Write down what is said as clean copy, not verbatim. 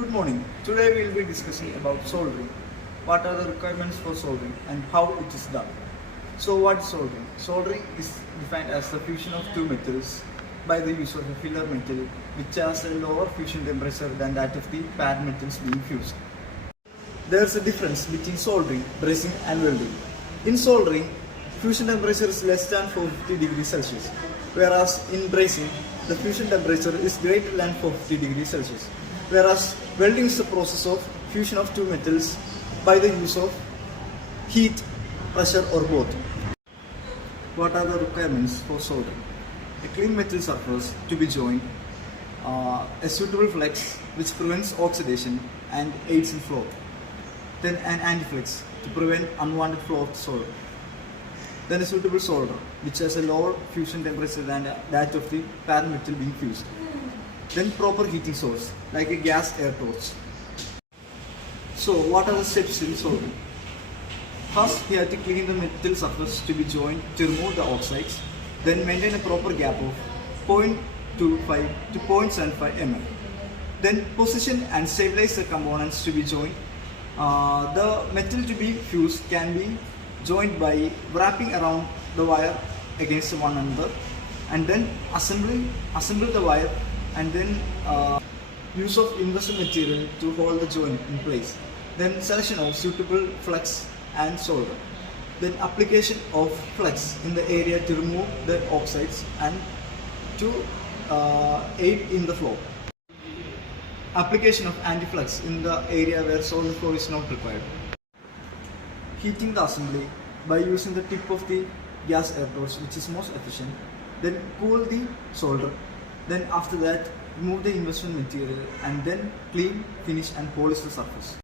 Good morning. Today we will be discussing about soldering. What are the requirements for soldering and how it is done. So what is soldering? Soldering is defined as the fusion of two metals by the use of a filler metal which has a lower fusion temperature than that of the parent metals being fused. There is a difference between soldering, bracing and welding. In soldering, fusion temperature is less than 450 degrees Celsius, whereas in bracing, the fusion temperature is greater than 450 degrees Celsius. Whereas welding is the process of fusion of two metals by the use of heat, pressure or both. What are the requirements for soldering? A clean metal surface to be joined, a suitable flex which prevents oxidation and aids in flow, then an anti-flex to prevent unwanted flow of solder, then a suitable solder which has a lower fusion temperature than that of the parent metal being fused, then proper heating source like a gas air torch. So what are the steps in soldering? First, we have to clean the metal surface to be joined to remove the oxides, then maintain a proper gap of 0.25 to 0.75 mm. Then position and stabilize the components to be joined. The metal to be fused can be joined by wrapping around the wire against one another, and then assemble the wire, and then use of invested material to hold the joint in place. Then selection of suitable flex and solder. Then application of flex in the area to remove the oxides and to aid in the flow. Application of anti-flex in the area where solder flow is not required. Heating the assembly by using the tip of the gas air torch, which is most efficient. Then cool the solder. Then after that, remove the investment material and then clean, finish and polish the surface.